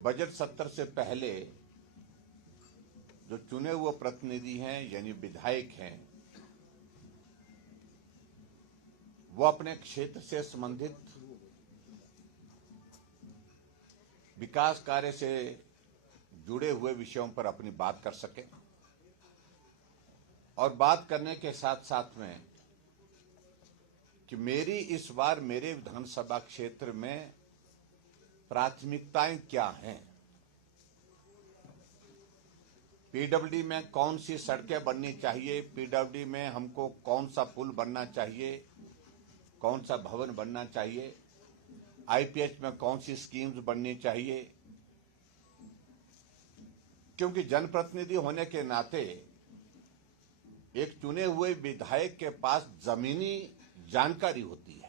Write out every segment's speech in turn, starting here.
Budget सत्र से पहले जो चुने हुए प्रतिनिधि हैं यानी विधायक हैं, वो अपने क्षेत्र से संबंधित विकास कार्य से जुड़े हुए विषयों पर अपनी बात कर सके और बात करने के साथ साथ में कि मेरी इस बार मेरे विधानसभा क्षेत्र में प्राथमिकताएं क्या हैं, पीडब्ल्यूडी में कौन सी सड़कें बननी चाहिए, पीडब्ल्यूडी में हमको कौन सा पुल बनना चाहिए, कौन सा भवन बनना चाहिए, आईपीएच में कौन सी स्कीम्स बननी चाहिए। क्योंकि जनप्रतिनिधि होने के नाते एक चुने हुए विधायक के पास जमीनी जानकारी होती है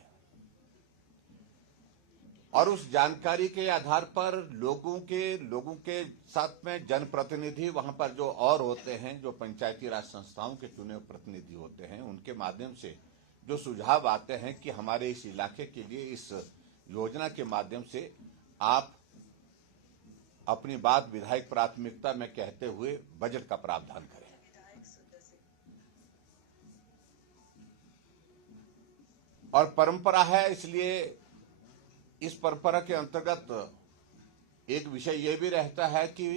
और उस जानकारी के आधार पर लोगों के साथ में जनप्रतिनिधि वहां पर जो और होते हैं, जो पंचायती राज संस्थाओं के चुने हुए प्रतिनिधि होते हैं, उनके माध्यम से जो सुझाव आते हैं कि हमारे इस इलाके के लिए इस योजना के माध्यम से आप अपनी बात विधायक प्राथमिकता में कहते हुए बजट का प्रावधान करें। और परंपरा है, इसलिए इस परंपरा के अंतर्गत एक विषय यह भी रहता है कि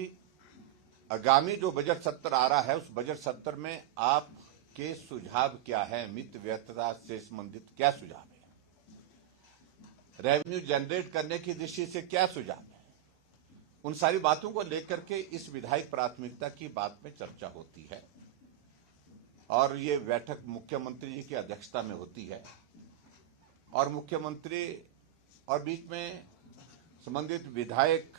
आगामी जो बजट सत्र आ रहा है उस बजट सत्र में आपके सुझाव क्या है, मित व्यर्थता से संबंधित क्या सुझाव है, रेवेन्यू जनरेट करने की दृष्टि से क्या सुझाव है, उन सारी बातों को लेकर के इस विधायक प्राथमिकता की बात में चर्चा होती है और ये बैठक मुख्यमंत्री जी की अध्यक्षता में होती है और मुख्यमंत्री और बीच में संबंधित विधायक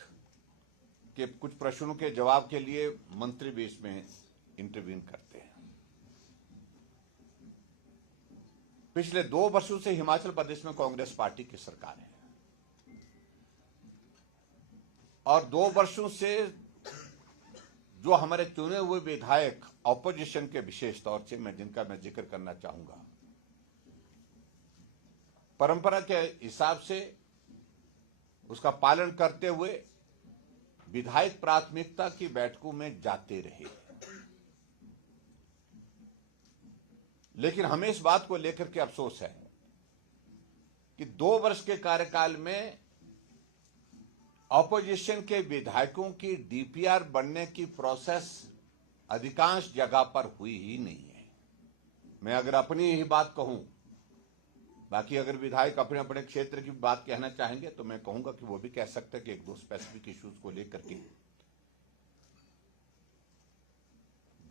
के कुछ प्रश्नों के जवाब के लिए मंत्री भी इसमें इंटरवीन करते हैं। पिछले 2 वर्षों से हिमाचल प्रदेश में कांग्रेस पार्टी की सरकार है और 2 वर्षों से जो हमारे चुने हुए विधायक ऑपोजिशन के विशेष तौर से जिनका मैं जिक्र करना चाहूंगा, परंपरा के हिसाब से उसका पालन करते हुए विधायक प्राथमिकता की बैठकों में जाते रहे। लेकिन हमें इस बात को लेकर के अफसोस है कि 2 वर्ष के कार्यकाल में ऑपोजिशन के विधायकों की डीपीआर बनने की प्रोसेस अधिकांश जगह पर हुई ही नहीं है। मैं अगर अपनी ही बात कहूं, बाकी अगर विधायक अपने अपने क्षेत्र की बात कहना चाहेंगे तो मैं कहूंगा कि वो भी कह सकते हैं कि 1-2 स्पेसिफिक इश्यूज को लेकर के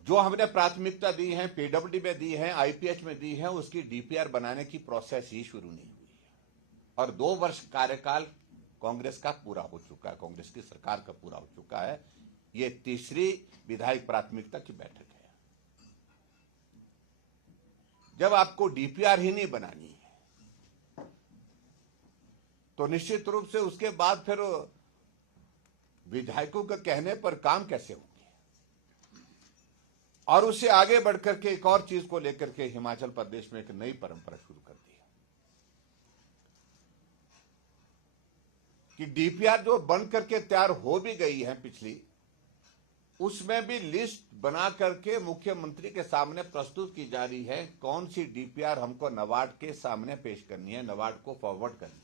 जो हमने प्राथमिकता दी है, पीडब्ल्यूडी में दी है, आईपीएच में दी है, उसकी डीपीआर बनाने की प्रोसेस ही शुरू नहीं हुई है और 2 वर्ष कार्यकाल कांग्रेस का पूरा हो चुका है, कांग्रेस की सरकार का पूरा हो चुका है। ये तीसरी विधायक प्राथमिकता की बैठक है। जब आपको डीपीआर ही नहीं बनानी है तो निश्चित रूप से उसके बाद फिर विधायकों के कहने पर काम कैसे होंगे। और उससे आगे बढ़कर के एक और चीज को लेकर के हिमाचल प्रदेश में एक नई परंपरा शुरू कर दी कि डीपीआर जो बन करके तैयार हो भी गई है पिछली, उसमें भी लिस्ट बना करके मुख्यमंत्री के सामने प्रस्तुत की जा रही है कौन सी डीपीआर हमको नाबार्ड के सामने पेश करनी है, नाबार्ड को फॉरवर्ड करनी है।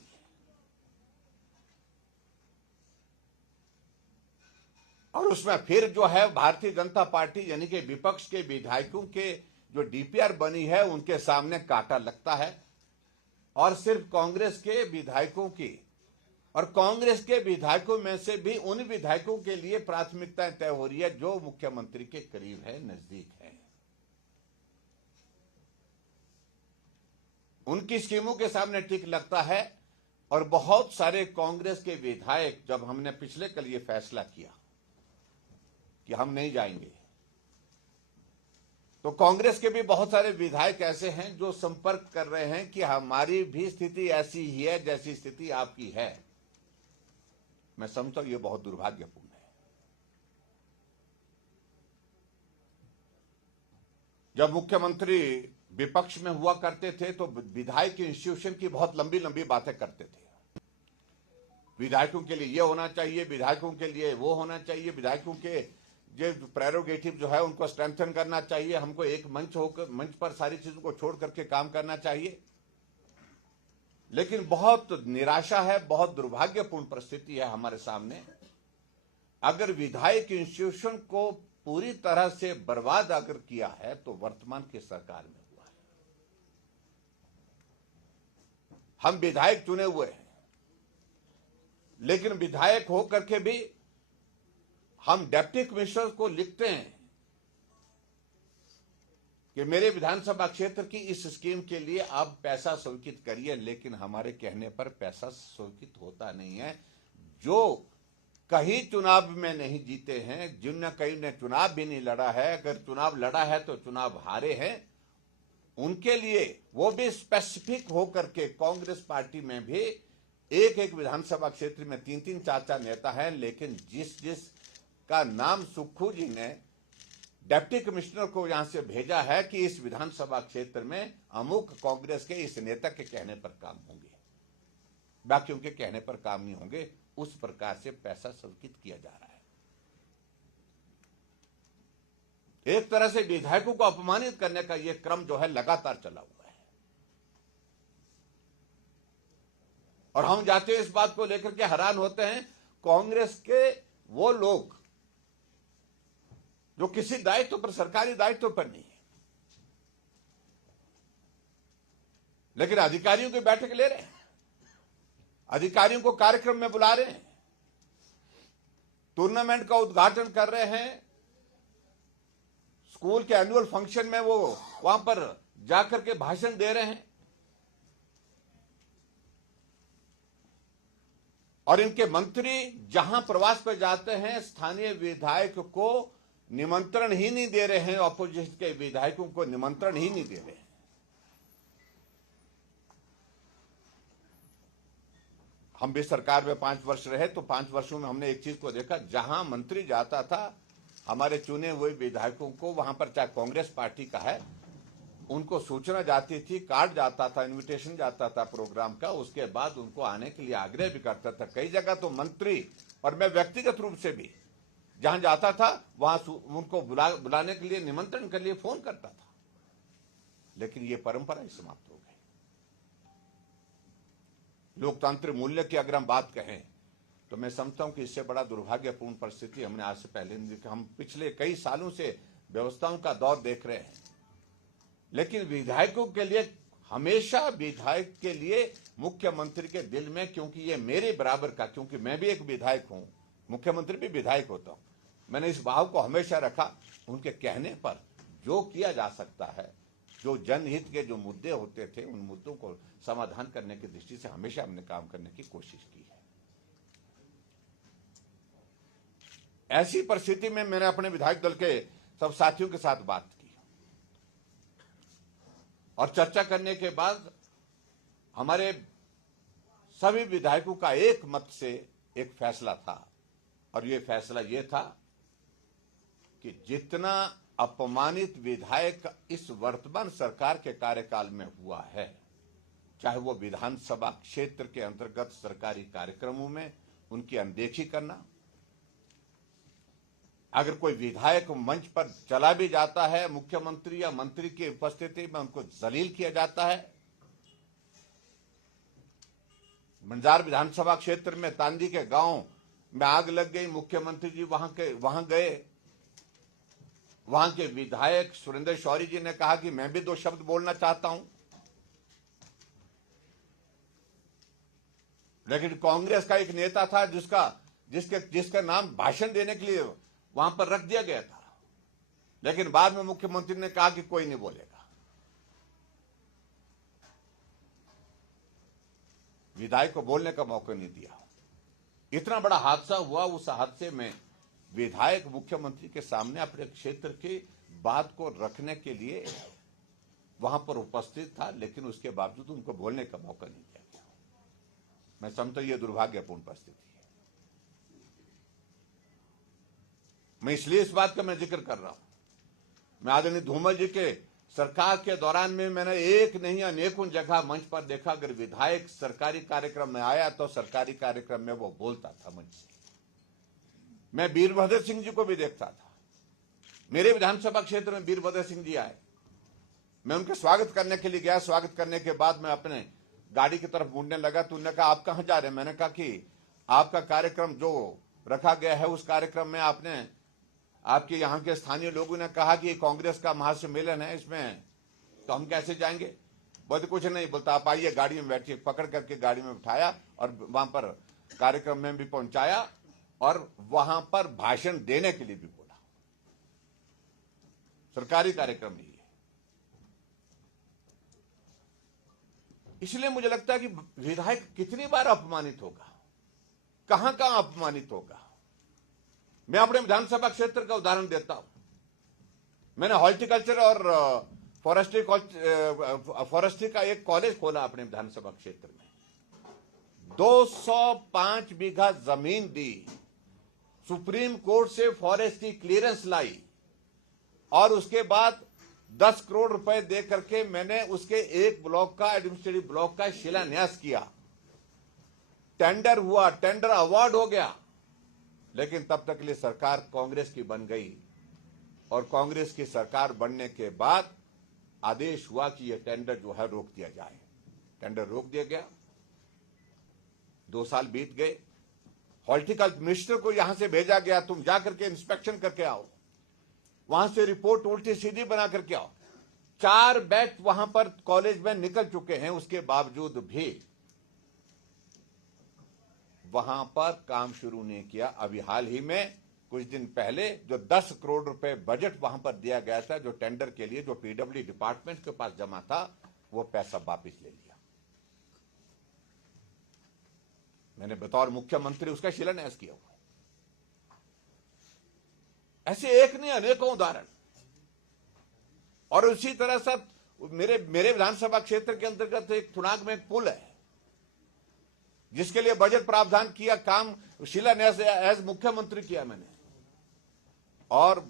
और उसमें फिर जो है भारतीय जनता पार्टी यानी कि विपक्ष के विधायकों के जो डीपीआर बनी है उनके सामने कांटा लगता है और सिर्फ कांग्रेस के विधायकों की और कांग्रेस के विधायकों में से भी उन विधायकों के लिए प्राथमिकताएं तय हो रही है जो मुख्यमंत्री के करीब है, नजदीक है। उनकी स्कीमों के सामने टिक लगता है और बहुत सारे कांग्रेस के विधायक, जब हमने पिछले कल ये फैसला किया कि हम नहीं जाएंगे, तो कांग्रेस के भी बहुत सारे विधायक ऐसे हैं जो संपर्क कर रहे हैं कि हमारी भी स्थिति ऐसी ही है जैसी स्थिति आपकी है। मैं समझता हूं ये बहुत दुर्भाग्यपूर्ण है। जब मुख्यमंत्री विपक्ष में हुआ करते थे तो विधायक इंस्टीट्यूशन की बहुत लंबी लंबी बातें करते थे। विधायकों के लिए ये होना चाहिए, विधायकों के लिए वो होना चाहिए, विधायकों के जो प्रेरोगेटिव जो है उनको स्ट्रेंथन करना चाहिए, हमको एक मंच पर सारी चीजों को छोड़ करके काम करना चाहिए। लेकिन बहुत निराशा है, बहुत दुर्भाग्यपूर्ण परिस्थिति है हमारे सामने। अगर विधायक इंस्टीट्यूशन को पूरी तरह से बर्बाद अगर किया है तो वर्तमान की सरकार में हुआ है। हम विधायक चुने हुए हैं, लेकिन विधायक होकर के भी हम डिप्टी कमिश्नर को लिखते हैं कि मेरे विधानसभा क्षेत्र की इस स्कीम के लिए आप पैसा स्वीकृत करिए, लेकिन हमारे कहने पर पैसा स्वीकृत होता नहीं है। जो कहीं चुनाव में नहीं जीते हैं, जिनने कहीं ने चुनाव भी नहीं लड़ा है, अगर चुनाव लड़ा है तो चुनाव हारे हैं, उनके लिए वो भी स्पेसिफिक होकर के कांग्रेस पार्टी में भी एक एक विधानसभा क्षेत्र में 3-3 4-4 नेता हैं, लेकिन जिस का नाम सुक्खू जी ने डिप्टी कमिश्नर को यहां से भेजा है कि इस विधानसभा क्षेत्र में अमुक कांग्रेस के इस नेता के कहने पर काम होंगे, बाकियों के कहने पर काम नहीं होंगे, उस प्रकार से पैसा स्वीकृत किया जा रहा है। एक तरह से विधायकों को अपमानित करने का यह क्रम जो है लगातार चला हुआ है। और हम जाते हैं इस बात को लेकर के हैरान होते हैं, कांग्रेस के वो लोग जो किसी दायित्व पर, सरकारी दायित्व पर नहीं है, लेकिन अधिकारियों की बैठक ले रहे हैं, अधिकारियों को कार्यक्रम में बुला रहे हैं, टूर्नामेंट का उद्घाटन कर रहे हैं, स्कूल के एनुअल फंक्शन में वो वहां पर जाकर के भाषण दे रहे हैं। और इनके मंत्री जहां प्रवास पर जाते हैं, स्थानीय विधायक को निमंत्रण ही नहीं दे रहे हैं, ऑपोजिशन के विधायकों को निमंत्रण ही नहीं दे रहे हैं। हम भी सरकार में 5 वर्ष रहे तो 5 वर्षों में हमने एक चीज को देखा, जहां मंत्री जाता था हमारे चुने हुए विधायकों को, वहां पर चाहे कांग्रेस पार्टी का है, उनको सूचना जाती थी, कार्ड जाता था, इनविटेशन जाता था प्रोग्राम का, उसके बाद उनको आने के लिए आग्रह भी करता था। कई जगह तो मंत्री और मैं व्यक्तिगत रूप से भी जहां जाता था वहां उनको बुलाने के लिए, निमंत्रण के लिए फोन करता था, लेकिन ये परंपरा ही समाप्त हो गई। लोकतांत्रिक मूल्य की अगर हम बात कहें तो मैं समझता हूं कि इससे बड़ा दुर्भाग्यपूर्ण परिस्थिति हमने आज से पहले नहीं देखा। हम पिछले कई सालों से व्यवस्थाओं का दौर देख रहे हैं, लेकिन विधायकों के लिए हमेशा, विधायक के लिए मुख्यमंत्री के दिल में, क्योंकि ये मेरे बराबर का, क्योंकि मैं भी एक विधायक हूं, मुख्यमंत्री भी विधायक होता हूं, मैंने इस भाव को हमेशा रखा। उनके कहने पर जो किया जा सकता है, जो जनहित के जो मुद्दे होते थे, उन मुद्दों को समाधान करने की दृष्टि से हमेशा हमने काम करने की कोशिश की है। ऐसी परिस्थिति में मैंने अपने विधायक दल के सब साथियों के साथ बात की और चर्चा करने के बाद हमारे सभी विधायकों का एक मत से एक फैसला था, और ये फैसला ये था कि जितना अपमानित विधायक इस वर्तमान सरकार के कार्यकाल में हुआ है, चाहे वो विधानसभा क्षेत्र के अंतर्गत सरकारी कार्यक्रमों में उनकी अनदेखी करना, अगर कोई विधायक मंच पर चला भी जाता है, मुख्यमंत्री या मंत्री की उपस्थिति में उनको जलील किया जाता है। बंजार विधानसभा क्षेत्र में तांदी के गांव में आग लग गई, मुख्यमंत्री जी वहां गए, वहां के विधायक सुरेंद्र शौरी जी ने कहा कि मैं भी 2 शब्द बोलना चाहता हूं, लेकिन कांग्रेस का एक नेता था जिसका नाम भाषण देने के लिए वहां पर रख दिया गया था, लेकिन बाद में मुख्यमंत्री ने कहा कि कोई नहीं बोलेगा। विधायक को बोलने का मौका नहीं दिया। इतना बड़ा हादसा हुआ, उस हादसे में विधायक मुख्यमंत्री के सामने अपने क्षेत्र की बात को रखने के लिए वहां पर उपस्थित था, लेकिन उसके बावजूद उनको बोलने का मौका नहीं दिया गया। मैं समझता हूं यह दुर्भाग्यपूर्ण परिस्थिति है। मैं इसलिए इस बात का मैं जिक्र कर रहा हूं। मैं आदरणीय धूमल जी के सरकार के दौरान में मैंने एक नहीं अनेकों जगह मंच पर देखा, अगर विधायक सरकारी कार्यक्रम में आया तो सरकारी कार्यक्रम में वो बोलता था मंच से। मैं वीरभद्र सिंह जी को भी देखता था। मेरे विधानसभा क्षेत्र में वीरभद्र सिंह जी आए, मैं उनके स्वागत करने के लिए गया। स्वागत करने के बाद मैं अपने गाड़ी की तरफ मुड़ने लगा तो उन्होंने कहा आप कहां जा रहे हैं? मैंने कहा कि आपका कार्यक्रम जो रखा गया है उस कार्यक्रम में आपने आपके यहाँ के स्थानीय लोगों ने कहा कि कांग्रेस का महासम्मेलन है, इसमें तो हम कैसे जाएंगे? बोलते कुछ नहीं, बोलता आप आइए गाड़ी में बैठिए। पकड़ करके गाड़ी में बिठाया और वहां पर कार्यक्रम में भी पहुंचाया और वहां पर भाषण देने के लिए भी बोला। सरकारी कार्यक्रम नहीं है। इसलिए मुझे लगता है कि विधायक कितनी बार अपमानित होगा, कहां कहां अपमानित होगा। मैं अपने विधानसभा क्षेत्र का उदाहरण देता हूं। मैंने हॉर्टिकल्चर और फॉरेस्ट्री का एक कॉलेज खोला अपने विधानसभा क्षेत्र में। 205 बीघा जमीन दी, सुप्रीम कोर्ट से फॉरेस्ट की क्लियरेंस लाई और उसके बाद 10 करोड़ रुपए दे करके मैंने उसके एक ब्लॉक का, एडमिनिस्ट्रेटिव ब्लॉक का शिलान्यास किया। टेंडर हुआ, टेंडर अवार्ड हो गया, लेकिन तब तक के लिए सरकार कांग्रेस की बन गई और कांग्रेस की सरकार बनने के बाद आदेश हुआ कि यह टेंडर जो है रोक दिया जाए। टेंडर रोक दिया गया। 2 साल बीत गए। हॉर्टिकल्चर मिनिस्टर को यहां से भेजा गया, तुम जाकर के इंस्पेक्शन करके आओ, वहां से रिपोर्ट उल्टी सीधी बना करके आओ। 4 बैच वहां पर कॉलेज में निकल चुके हैं, उसके बावजूद भी वहां पर काम शुरू नहीं किया। अभी हाल ही में कुछ दिन पहले जो 10 करोड़ रुपए बजट वहां पर दिया गया था, जो टेंडर के लिए, जो पीडब्ल्यू डिपार्टमेंट के पास जमा था, वो पैसा वापस ले लिया। मैंने बतौर मुख्यमंत्री उसका शिलान्यास किया हुआ। ऐसे एक नहीं अनेकों उदाहरण। और उसी तरह से मेरे विधानसभा क्षेत्र के अंतर्गत एक थुनाग में एक पुल है जिसके लिए बजट प्रावधान किया, काम शिलान्यास एज मुख्यमंत्री किया मैंने। और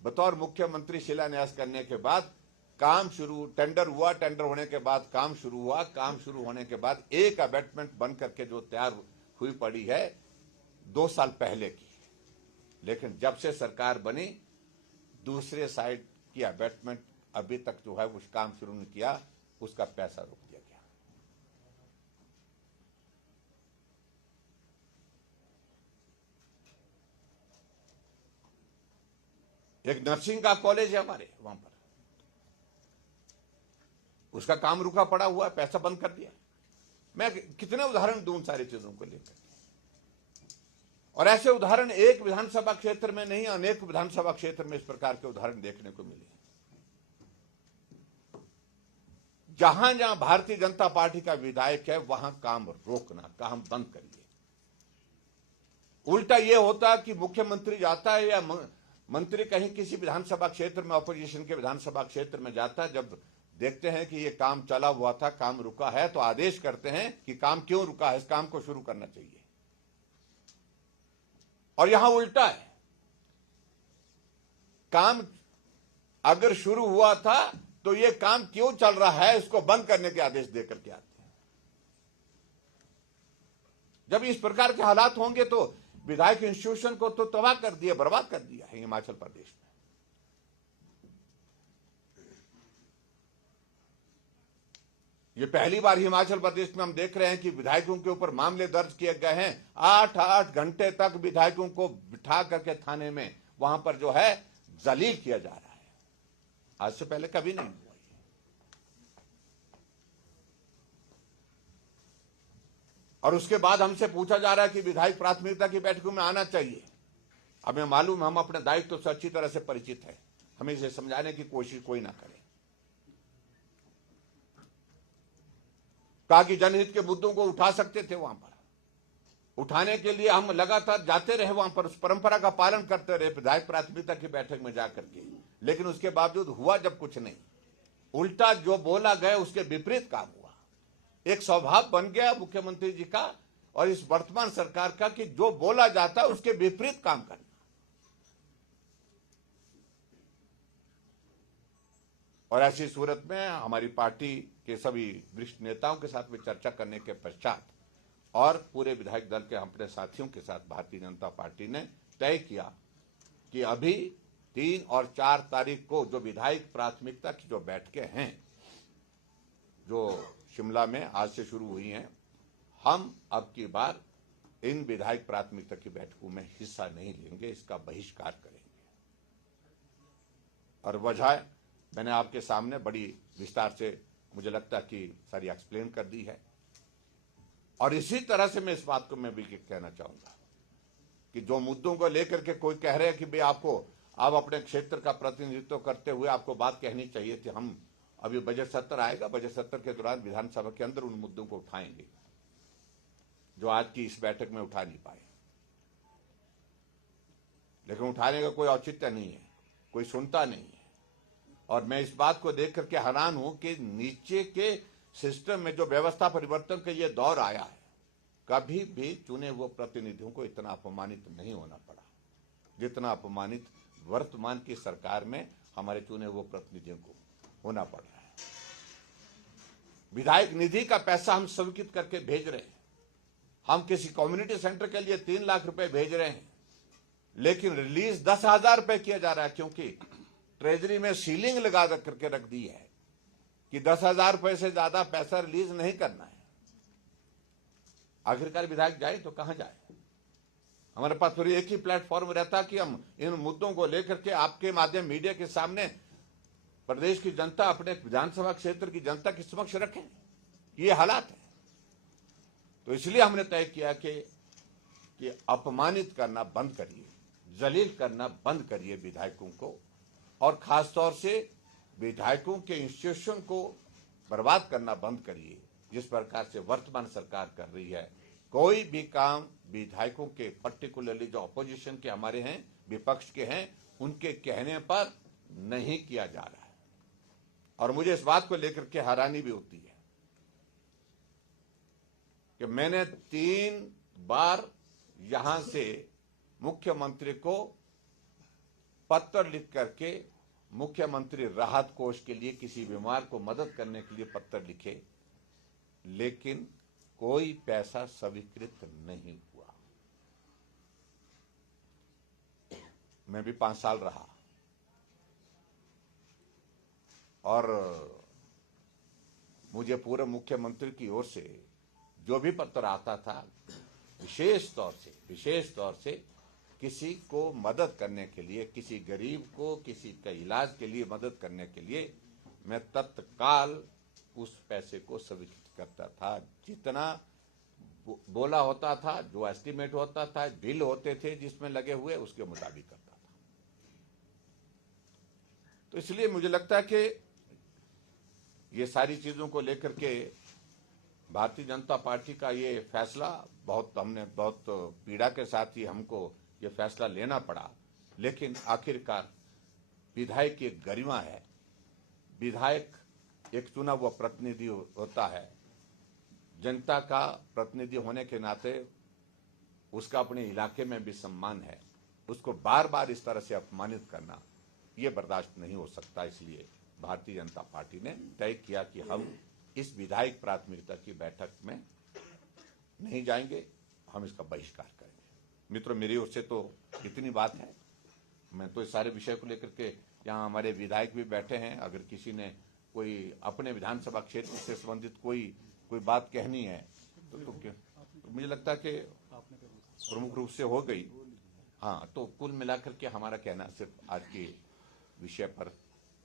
बतौर मुख्यमंत्री शिलान्यास करने के बाद काम शुरू, टेंडर हुआ, टेंडर होने के बाद काम शुरू हुआ, काम शुरू होने के बाद एक अबैटमेंट बन करके जो तैयार हुई पड़ी है 2 साल पहले की। लेकिन जब से सरकार बनी, दूसरे साइड की अबैटमेंट अभी तक जो है उस काम शुरू नहीं किया, उसका पैसा रोक दिया गया। एक नर्सिंग का कॉलेज है हमारे वहां पर, उसका काम रुका पड़ा हुआ है, पैसा बंद कर दिया। मैं कितने उदाहरण दूं उन सारी चीजों को लेकर। और ऐसे उदाहरण एक विधानसभा क्षेत्र में नहीं, अनेक विधानसभा क्षेत्र में इस प्रकार के उदाहरण देखने को मिले। जहां जहां भारतीय जनता पार्टी का विधायक है वहां काम रोकना, काम बंद करिए। उल्टा यह होता कि मुख्यमंत्री जाता है या मंत्री कहीं किसी विधानसभा क्षेत्र में, ऑपोजिशन के विधानसभा क्षेत्र में जाता है, जब देखते हैं कि यह काम चला हुआ था, काम रुका है, तो आदेश करते हैं कि काम क्यों रुका है, इस काम को शुरू करना चाहिए। और यहां उल्टा है, काम अगर शुरू हुआ था तो यह काम क्यों चल रहा है, इसको बंद करने के आदेश देकर के आते हैं। जब इस प्रकार के हालात होंगे तो विधायक इंस्टीट्यूशन को तो तबाह कर दिया, बर्बाद कर दिया है हिमाचल प्रदेश में। ये पहली बार हिमाचल प्रदेश में हम देख रहे हैं कि विधायकों के ऊपर मामले दर्ज किए गए हैं। 8-8 घंटे तक विधायकों को बिठा करके थाने में वहां पर जो है जलील किया जा रहा है। आज से पहले कभी नहीं हुआ। और उसके बाद हमसे पूछा जा रहा है कि विधायक प्राथमिकता की बैठकों में आना चाहिए। हमें मालूम, हम अपने दायित्व से अच्छी तरह से परिचित है, हमें इसे समझाने की कोशिश कोई ना करे। कहा कि जनहित के मुद्दों को उठा सकते थे, वहां पर उठाने के लिए हम लगातार जाते रहे, वहां पर उस परंपरा का पालन करते रहे, विधायक प्राथमिकता की बैठक में जाकर के। लेकिन उसके बावजूद हुआ जब कुछ नहीं, उल्टा जो बोला गया उसके विपरीत काम हुआ। एक स्वभाव बन गया मुख्यमंत्री जी का और इस वर्तमान सरकार का कि जो बोला जाता है उसके विपरीत काम करना। और ऐसी सूरत में हमारी पार्टी के सभी वरिष्ठ नेताओं के साथ में चर्चा करने के पश्चात और पूरे विधायक दल के अपने साथियों के साथ भारतीय जनता पार्टी ने तय किया कि अभी 3 और 4 तारीख को जो विधायक प्राथमिकता की जो बैठकें हैं, जो शिमला में आज से शुरू हुई हैं, हम अब की बार इन विधायक प्राथमिकता की बैठकों में हिस्सा नहीं लेंगे, इसका बहिष्कार करेंगे। और वजह मैंने आपके सामने बड़ी विस्तार से मुझे लगता है कि सारी एक्सप्लेन कर दी है। और इसी तरह से मैं इस बात को मैं भी कहना चाहूंगा कि जो मुद्दों को लेकर के कोई कह रहे हैं कि भाई आप अपने क्षेत्र का प्रतिनिधित्व करते हुए आपको बात कहनी चाहिए थी, हम अभी बजट सत्र आएगा, बजट सत्र के दौरान विधानसभा के अंदर उन मुद्दों को उठाएंगे जो आज की इस बैठक में उठा नहीं पाए। लेकिन उठाने का कोई औचित्य नहीं है, कोई सुनता नहीं है। और मैं इस बात को देख करके हैरान हूं कि नीचे के सिस्टम में जो व्यवस्था परिवर्तन का ये दौर आया है, कभी भी चुने हुए प्रतिनिधियों को इतना अपमानित नहीं होना पड़ा जितना अपमानित वर्तमान की सरकार में हमारे चुने हुए प्रतिनिधियों को होना पड़ रहा है। विधायक निधि का पैसा हम स्वीकृत करके भेज रहे हैं, हम किसी कम्युनिटी सेंटर के लिए 3 लाख रुपए भेज रहे हैं, लेकिन रिलीज 10,000 रुपए किया जा रहा है, क्योंकि ट्रेजरी में सीलिंग लगा करके रख दी है कि 10,000 रुपए से ज्यादा पैसा रिलीज नहीं करना है। आखिरकार विधायक जाए तो कहां जाए? हमारे पास फिर एक ही प्लेटफॉर्म रहता कि हम इन मुद्दों को लेकर के आपके माध्यम मीडिया के सामने प्रदेश की जनता, अपने विधानसभा क्षेत्र की जनता के समक्ष रखें। ये हालात है। तो इसलिए हमने तय किया कि अपमानित करना बंद करिए, जलील करना बंद करिए विधायकों को, और खासतौर से विधायकों के इंस्टीट्यूशन को बर्बाद करना बंद करिए जिस प्रकार से वर्तमान सरकार कर रही है। कोई भी काम विधायकों के, पर्टिकुलरली जो अपोजिशन के हमारे हैं, विपक्ष के हैं, उनके कहने पर नहीं किया जा रहा है। और मुझे इस बात को लेकर के हैरानी भी होती है कि मैंने 3 बार यहां से मुख्यमंत्री को पत्र लिख करके मुख्यमंत्री राहत कोष के लिए किसी बीमार को मदद करने के लिए पत्र लिखे, लेकिन कोई पैसा स्वीकृत नहीं हुआ। मैं भी 5 साल रहा और मुझे पूर्व मुख्यमंत्री की ओर से जो भी पत्र आता था, विशेष तौर से किसी को मदद करने के लिए, किसी गरीब को किसी का इलाज के लिए मदद करने के लिए, मैं तत्काल उस पैसे को स्वीकृत करता था। जितना बोला होता था, जो एस्टीमेट होता था, बिल होते थे जिसमें लगे हुए, उसके मुताबिक करता था। तो इसलिए मुझे लगता है कि ये सारी चीजों को लेकर के भारतीय जनता पार्टी का ये फैसला हमने बहुत पीड़ा के साथ ही हमको ये फैसला लेना पड़ा। लेकिन आखिरकार विधायक की गरिमा है, विधायक एक चुना हुआ प्रतिनिधि होता है, जनता का प्रतिनिधि होने के नाते उसका अपने इलाके में भी सम्मान है। उसको बार बार इस तरह से अपमानित करना ये बर्दाश्त नहीं हो सकता। इसलिए भारतीय जनता पार्टी ने तय किया कि हम इस विधायक प्राथमिकता की बैठक में नहीं जाएंगे, हम इसका बहिष्कार करेंगे। मित्रों, मेरी ओर से तो इतनी बात है। मैं तो इस सारे विषय को लेकर के, यहाँ हमारे विधायक भी बैठे हैं, अगर किसी ने कोई अपने विधानसभा क्षेत्र से संबंधित कोई बात कहनी है तो मुझे लगता है कि प्रमुख रूप से हो गई। हाँ, तो कुल मिलाकर के हमारा कहना सिर्फ आज के विषय पर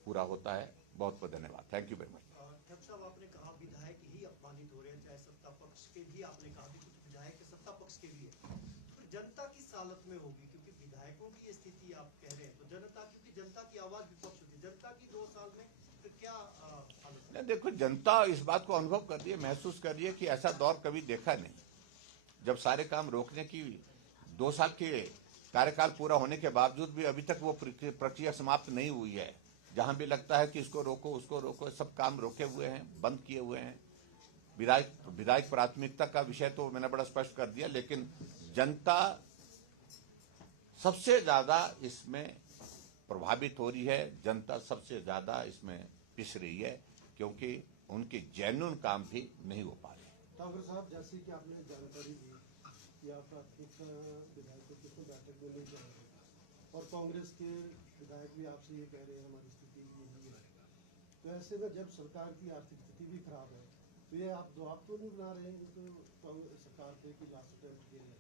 पूरा होता है। बहुत बहुत धन्यवाद। Thank you very much. अध्यक्ष साहब, आपने कहा विधायक ही अपमानित हो रहे हैं, चाहे सत्ता पक्ष के भी, आपने कहा कि कुछ विधायक सत्ता पक्ष के भी है, तो जनता किस हालत में होगी? क्योंकि विधायकों की स्थिति आप कह रहे हैं, तो जनता, क्योंकि जनता की आवाज विपक्ष होती है, जनता की 2 साल में तो क्या हालत है? देखो, जनता इस बात को अनुभव कर रही है, महसूस कर रही है कि ऐसा दौर कभी देखा नहीं, जब सारे काम रोकने की 2 साल के कार्यकाल पूरा होने के बावजूद भी अभी तक वो प्रक्रिया समाप्त नहीं हुई है। जहां भी लगता है कि इसको रोको, उसको रोको, सब काम रोके हुए हैं, बंद किए हुए हैं। विधायक प्राथमिकता का विषय तो मैंने बड़ा स्पष्ट कर दिया, लेकिन जनता सबसे ज्यादा इसमें प्रभावित हो रही है, जनता सबसे ज्यादा इसमें पिस रही है, क्योंकि उनके जेन्युइन काम भी नहीं हो पा रहे। ठाकुर साहब, जैसे कि आपने जानकारी दी कि आप प्राथमिकता विधायकों की तो बैठक में नहीं जाएंगे, और कांग्रेस के विधायक भी आपसे ये कह रहे हैं हमारी स्थिति यही है, तो ऐसे में जब सरकार की आर्थिक स्थिति भी खराब है, तो ये आप दबाव तो नहीं बना रहे हैं तो सरकार पे कि लास्ट अटेम्प्ट किए हैं?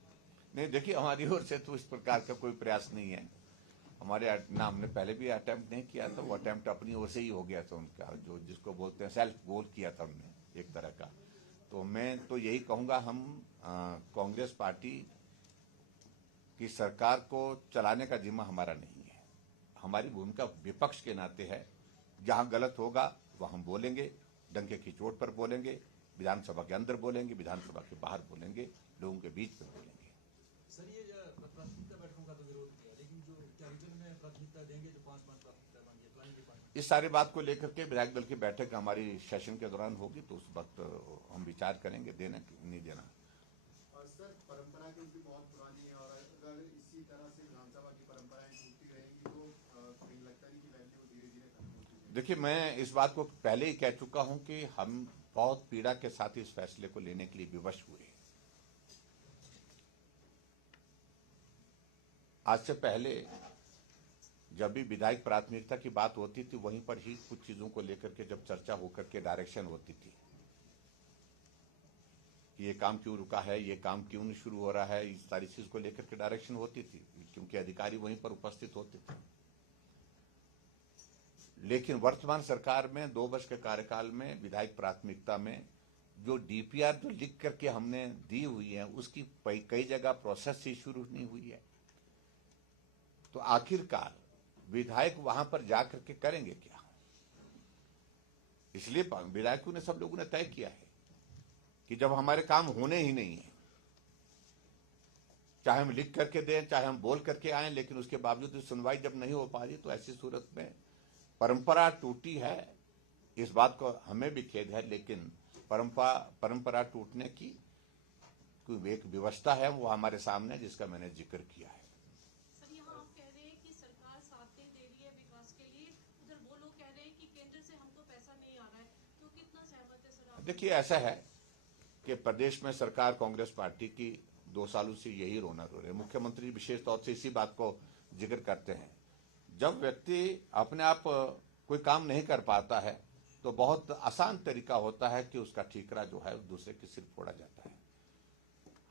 नहीं, देखिए, हमारी ओर से तो इस प्रकार का कोई प्रयास नहीं है। हमारे ना, हमने पहले भी अटेम्प्ट नहीं किया था, वो अटेम्प्ट अपनी ओर से ही हो गया था उनका, जो जिसको बोलते हैं सेल्फ गोल किया था हमने एक तरह का। तो मैं तो यही कहूंगा, हम कांग्रेस पार्टी की सरकार को चलाने का जिम्मा हमारा नहीं है। हमारी भूमिका विपक्ष के नाते है, जहां गलत होगा वह हम बोलेंगे, डंके की चोट पर बोलेंगे, विधानसभा के अंदर बोलेंगे, विधानसभा के बाहर बोलेंगे, लोगों के बीच में बोलेंगे। सर, ये प्राथमिकता बैठकों का तो विरोध किया, लेकिन जो क्या रीजन में प्राथमिकता देंगे, जो 5 प्राथमिकता मांगी प्लानिंग 5। इस सारी बात को लेकर के विधायक दल की बैठक हमारी सेशन के दौरान होगी, तो उस वक्त हम विचार करेंगे देना कि नहीं देना। और सर, परंपरा क्योंकि बहुत पुरानी है, और अगर इसी तरह से विधानसभा की परंपराएं टूटती रहेंगी तो कहीं लगता नहीं कि वैल्यू धीरे धीरे खत्म होती है। देखिए, मैं इस बात को पहले ही कह चुका हूं कि हम बहुत पीड़ा के साथ इस फैसले को लेने के लिए विवश हुए। आज से पहले जब भी विधायक प्राथमिकता की बात होती थी, वहीं पर ही कुछ चीजों को लेकर के जब चर्चा होकर के डायरेक्शन होती थी कि ये काम क्यों रुका है, ये काम क्यों नहीं शुरू हो रहा है, इस सारी चीज को लेकर के डायरेक्शन होती थी, क्योंकि अधिकारी वहीं पर उपस्थित होते थे। लेकिन वर्तमान सरकार में 2 वर्ष के कार्यकाल में विधायक प्राथमिकता में जो डीपीआर जो लिख करके हमने दी हुई है, उसकी कई जगह प्रोसेस ही शुरू नहीं हुई है। तो आखिरकार विधायक वहां पर जाकर के करेंगे क्या? इसलिए विधायकों ने, सब लोगों ने तय किया है कि जब हमारे काम होने ही नहीं है, चाहे हम लिख करके दें, चाहे हम बोल करके आए, लेकिन उसके बावजूद सुनवाई जब नहीं हो पा रही, तो ऐसी सूरत में परंपरा टूटी है। इस बात को हमें भी खेद है, लेकिन परंपरा टूटने की कोई एक व्यवस्था है, वो हमारे सामने, जिसका मैंने जिक्र किया है। सर, यहाँ आप कह रहे हैं कि सरकार साथ नहीं दे रही है विकास के लिए, उधर वो लोग कह रहे हैं कि केंद्र से हमको पैसा नहीं आ रहा है, तो कितना सहमत है सर आप? देखिए, ऐसा है कि प्रदेश में सरकार कांग्रेस पार्टी की 2 सालों से यही रोना रो रहे हैं। मुख्यमंत्री विशेष तौर से इसी बात को जिक्र करते हैं। जब व्यक्ति अपने आप कोई काम नहीं कर पाता है, तो बहुत आसान तरीका होता है कि उसका ठीकरा जो है दूसरे के सिर फोड़ा जाता है।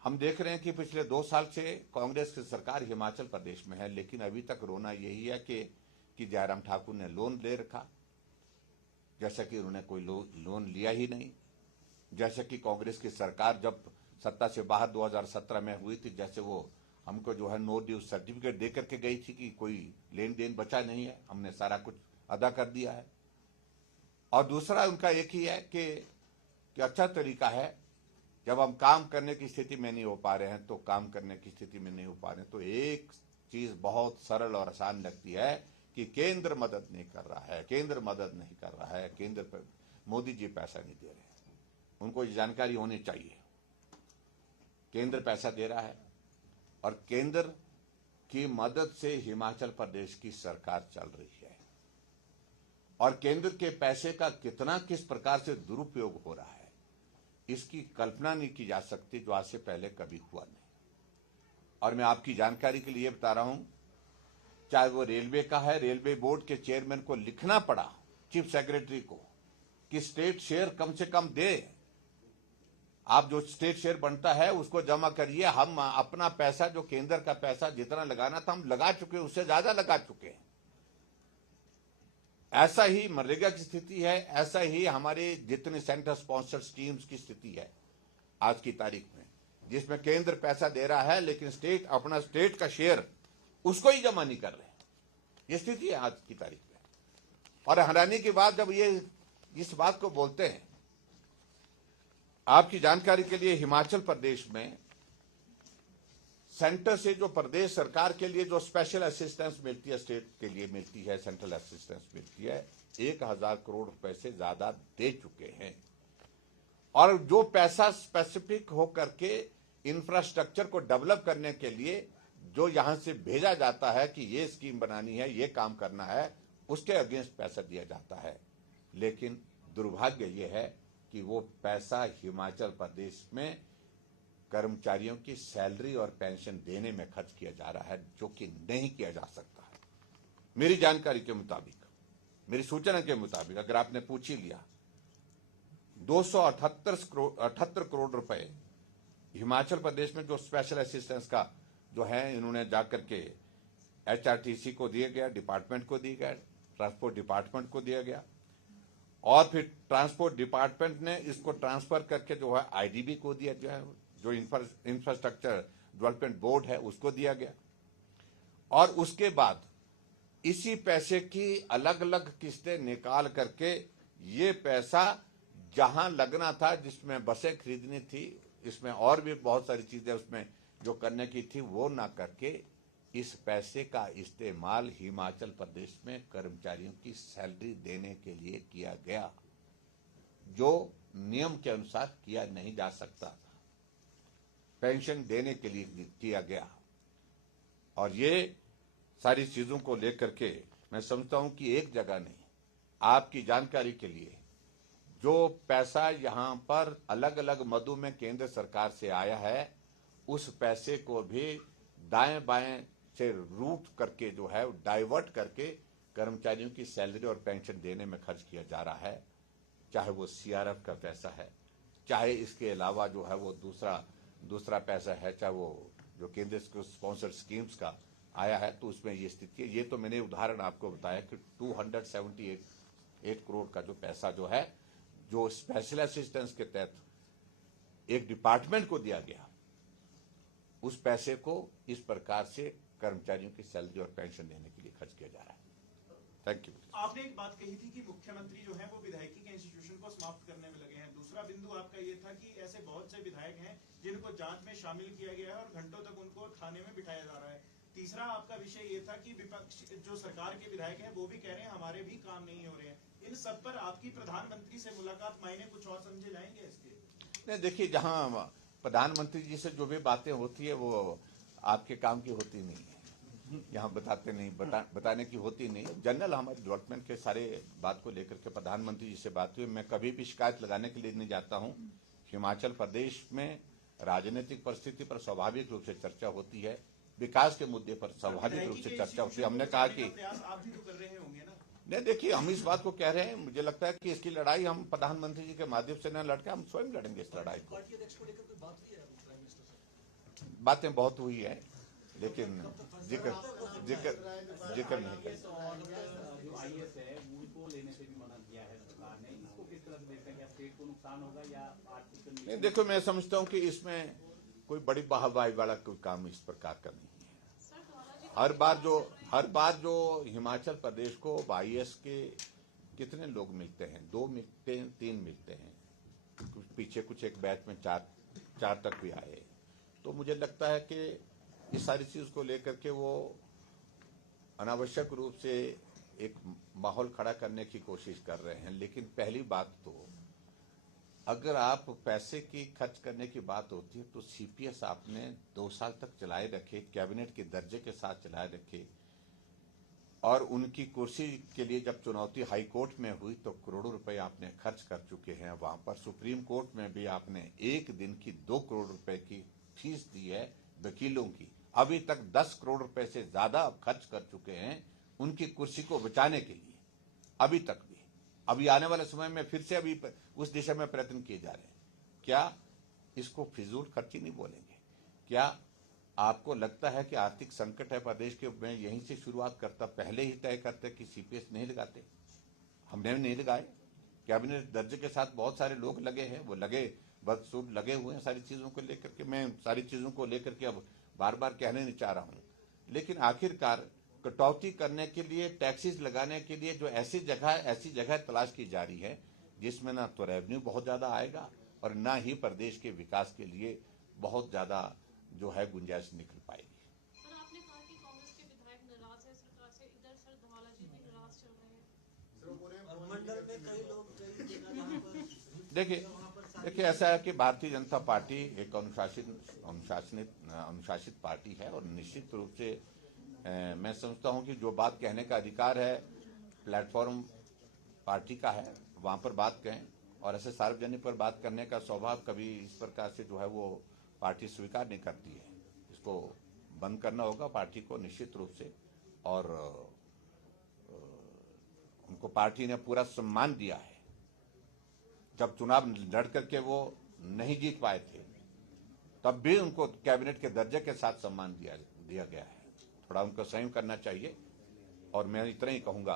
हम देख रहे हैं कि पिछले 2 साल से कांग्रेस की सरकार हिमाचल प्रदेश में है, लेकिन अभी तक रोना यही है कि जयराम ठाकुर ने लोन ले रखा, जैसा कि उन्होंने कोई लोन लिया ही नहीं। जैसे कि कांग्रेस की सरकार जब सत्ता से बाहर 2017 में हुई थी, जैसे वो हमको जो है नो ड्यू सर्टिफिकेट दे करके गई थी कि कोई लेन देन बचा नहीं है, हमने सारा कुछ अदा कर दिया है। और दूसरा उनका एक ही है कि अच्छा तरीका है, जब हम काम करने की स्थिति में नहीं हो पा रहे हैं, तो काम करने की स्थिति में नहीं हो पा रहे हैं, तो एक चीज बहुत सरल और आसान लगती है कि केंद्र मदद नहीं कर रहा है, केंद्र मदद नहीं कर रहा है, केंद्र पर मोदी जी पैसा नहीं दे रहे हैं। उनको ये जानकारी होनी चाहिए, केंद्र पैसा दे रहा है, और केंद्र की मदद से हिमाचल प्रदेश की सरकार चल रही है, और केंद्र के पैसे का कितना किस प्रकार से दुरुपयोग हो रहा है, इसकी कल्पना नहीं की जा सकती, जो आज से पहले कभी हुआ नहीं। और मैं आपकी जानकारी के लिए बता रहा हूं, चाहे वो रेलवे का है, रेलवे बोर्ड के चेयरमैन को लिखना पड़ा चीफ सेक्रेटरी को कि स्टेट शेयर कम से कम दे, आप जो स्टेट शेयर बनता है उसको जमा करिए, हम अपना पैसा, जो केंद्र का पैसा जितना लगाना था हम लगा चुके, उससे ज्यादा लगा चुके। ऐसा ही मनरेगा की स्थिति है, ऐसा ही हमारे जितने सेंटर स्पॉन्सर्ड स्कीम्स की स्थिति है आज की तारीख में, जिसमें केंद्र पैसा दे रहा है, लेकिन स्टेट अपना स्टेट का शेयर उसको ही जमा नहीं कर रहे। ये स्थिति है आज की तारीख में। और हैरानी की बात, जब ये इस बात को बोलते हैं, आपकी जानकारी के लिए हिमाचल प्रदेश में सेंटर से जो प्रदेश सरकार के लिए जो स्पेशल असिस्टेंस मिलती है, स्टेट के लिए मिलती है, सेंट्रल असिस्टेंस मिलती है, 1000 करोड़ रुपए से ज्यादा दे चुके हैं। और जो पैसा स्पेसिफिक होकर के इंफ्रास्ट्रक्चर को डेवलप करने के लिए जो यहां से भेजा जाता है कि ये स्कीम बनानी है, ये काम करना है, उसके अगेंस्ट पैसा दिया जाता है। लेकिन दुर्भाग्य ये है कि वो पैसा हिमाचल प्रदेश में कर्मचारियों की सैलरी और पेंशन देने में खर्च किया जा रहा है, जो कि नहीं किया जा सकता है। मेरी जानकारी के मुताबिक, मेरी सूचना के मुताबिक, अगर आपने पूछ ही लिया, 278 करोड़ रुपए हिमाचल प्रदेश में जो स्पेशल असिस्टेंस का जो है, इन्होंने जाकर के HRTC को दिया गया, डिपार्टमेंट को दिया गया, ट्रांसपोर्ट डिपार्टमेंट को दिया गया, और फिर ट्रांसपोर्ट डिपार्टमेंट ने इसको ट्रांसफर करके जो है IDB को दिया गया, जो इंफ्रास्ट्रक्चर डेवलपमेंट बोर्ड है उसको दिया गया, और उसके बाद इसी पैसे की अलग अलग किस्तें निकाल करके ये पैसा जहां लगना था, जिसमें बसें खरीदनी थी, इसमें और भी बहुत सारी चीजें उसमें जो करने की थी, वो ना करके इस पैसे का इस्तेमाल हिमाचल प्रदेश में कर्मचारियों की सैलरी देने के लिए किया गया, जो नियम के अनुसार किया नहीं जा सकता था। पेंशन देने के लिए किया गया। और ये सारी चीजों को लेकर के मैं समझता हूं कि एक जगह नहीं, आपकी जानकारी के लिए, जो पैसा यहां पर अलग अलग मदों में केंद्र सरकार से आया है, उस पैसे को भी दाएं बाएं से रूट करके जो है डाइवर्ट करके कर्मचारियों की सैलरी और पेंशन देने में खर्च किया जा रहा है। चाहे वो CRF का पैसा है, चाहे इसके अलावा जो है वो दूसरा पैसा है, चाहे वो जो केंद्र स्पॉन्सर्ड स्कीम्स का आया है, तो उसमें ये स्थिति है। ये तो मैंने उदाहरण आपको बताया कि 278 करोड़ का जो पैसा जो है, जो स्पेशल असिस्टेंस के तहत एक डिपार्टमेंट को दिया गया, उस पैसे को इस प्रकार से कर्मचारियों की सैलरी और पेंशन देने के लिए खर्च किया जा रहा है। Thank you. आपने एक बात कही थी कि मुख्यमंत्री जो है वो विधायकी के इंस्टीट्यूशन को समाप्त करने में लगे हैं। दूसरा बिंदु आपका ये था कि ऐसे बहुत से विधायक हैं जिनको जांच में शामिल किया गया है और घंटों तक उनको थाने में बिठाया जा रहा है। तीसरा आपका विषय ये था कि विपक्ष जो सरकार के विधायक हैं वो भी कह रहे हैं हमारे भी काम नहीं हो रहे हैं। इन सब पर आपकी प्रधानमंत्री से मुलाकात मायने कुछ और समझे जाएंगे इसके? नहीं, देखिए, जहां प्रधानमंत्री जी से जो भी बातें होती है वो आपके काम की होती नहीं है, यहाँ बताने की होती नहीं है। जनरल हमारे डेवलपमेंट के सारे बात को लेकर के प्रधानमंत्री जी से बात हुई। मैं कभी भी शिकायत लगाने के लिए नहीं जाता हूँ। हिमाचल प्रदेश में राजनीतिक परिस्थिति पर स्वाभाविक रूप से चर्चा होती है, विकास के मुद्दे पर स्वाभाविक रूप से चर्चा होती है। हमने कहा कि आप भी तो कर रहे होंगे ना? नहीं, देखिए, हम इस बात को कह रहे हैं, मुझे लगता है कि इसकी लड़ाई हम प्रधानमंत्री जी के माध्यम से न लड़के हम स्वयं लड़ेंगे इस लड़ाई को। पार्टी अध्यक्ष को लेकर कोई बात हुई है प्राइम मिनिस्टर से? बातें बहुत हुई है, लेकिन जिक्र नहीं करें। जो IAS है उनको लेने से भी मना किया है सरकार ने, इसको किस तरह से देखते हैं? क्या स्टेट को नुकसान होगा या आर्थिक? नहीं, देखो, मैं समझता हूँ कि इसमें कोई बड़ी वाहवाही वाला कोई काम इस प्रकार का नहीं है। हर बार जो हिमाचल प्रदेश को IAS के कितने लोग मिलते हैं, 2 मिलते हैं, 3 मिलते हैं, पीछे कुछ एक बैच में 4 तक भी आए। तो मुझे लगता है कि इस सारी चीज को लेकर के वो अनावश्यक रूप से एक माहौल खड़ा करने की कोशिश कर रहे हैं। लेकिन पहली बात तो, अगर आप पैसे की खर्च करने की बात होती है तो CPS आपने 2 साल तक चलाए रखे, कैबिनेट के दर्जे के साथ चलाए रखे, और उनकी कुर्सी के लिए जब चुनौती हाई कोर्ट में हुई तो करोड़ों रुपए आपने खर्च कर चुके हैं। वहां पर सुप्रीम कोर्ट में भी आपने एक दिन की 2 करोड़ रुपए की फीस दी है वकीलों की। अभी तक 10 करोड़ रुपए से ज्यादा आप खर्च कर चुके हैं उनकी कुर्सी को बचाने के लिए, अभी तक भी। अभी आने वाले समय में फिर से अभी उस दिशा में प्रयत्न किए जा रहे हैं। क्या इसको फिजूल खर्ची नहीं बोलेंगे? क्या आपको लगता है कि आर्थिक संकट है प्रदेश के, मैं यहीं से शुरुआत करता, पहले ही तय करते कि CPS नहीं लगाते? हमने नहीं लगाए। कैबिनेट दर्जे के साथ बहुत सारे लोग लगे हैं, वो बदसूर लगे हुए हैं सारी चीजों को लेकर के। मैं सारी चीजों को लेकर के अब बार बार कहने नहीं चाह रहा हूं, लेकिन आखिरकार कटौती करने के लिए, टैक्सेस लगाने के लिए जो ऐसी जगह तलाश की जा रही है जिसमें ना तो रेवेन्यू बहुत ज्यादा आएगा और ना ही प्रदेश के विकास के लिए बहुत ज्यादा जो है गुंजाइश निकल पाएगी। सर, आपने कहा कि कांग्रेस के विधायक नाराज है सरकार से, इधर सर धवाला जी भी नाराज चल रहे हैं। मंडल में कई लोग कई जगह जहाँ पर देखिए, ऐसा है कि भारतीय जनता पार्टी एक अनुशासित पार्टी है, और निश्चित रूप से मैं समझता हूं कि जो बात कहने का अधिकार है प्लेटफॉर्म पार्टी का है, वहां पर बात कहें, और ऐसे सार्वजनिक पर बात करने का स्वभाव कभी इस प्रकार से जो है वो पार्टी स्वीकार नहीं करती है। इसको बंद करना होगा पार्टी को निश्चित रूप से, और उनको पार्टी ने पूरा सम्मान दिया है। जब चुनाव लड़ करके वो नहीं जीत पाए थे तब भी उनको कैबिनेट के दर्जे के साथ सम्मान दिया गया है। थोड़ा उनको संयम करना चाहिए, और मैं इतना ही कहूंगा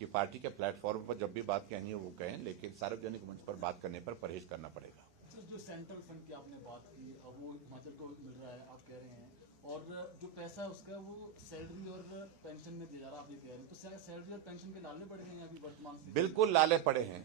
कि पार्टी के प्लेटफॉर्म पर जब भी बात कहनी है वो कहें, लेकिन सार्वजनिक मंच पर बात करने पर परहेज करना पड़ेगा। सर, जो सेंट्रल फंड की आपने बात की, वो हिमाचल को मिल रहा है आप कह रहे हैं, और जो पैसा है उसका वो सैलरी और पेंशन में दिया जा रहा है आप ये कह रहे हैं, तो सैलरी और पेंशन के लाने पड़ेंगे अभी वर्तमान स्थिति में? बिल्कुल लाले पड़े हैं।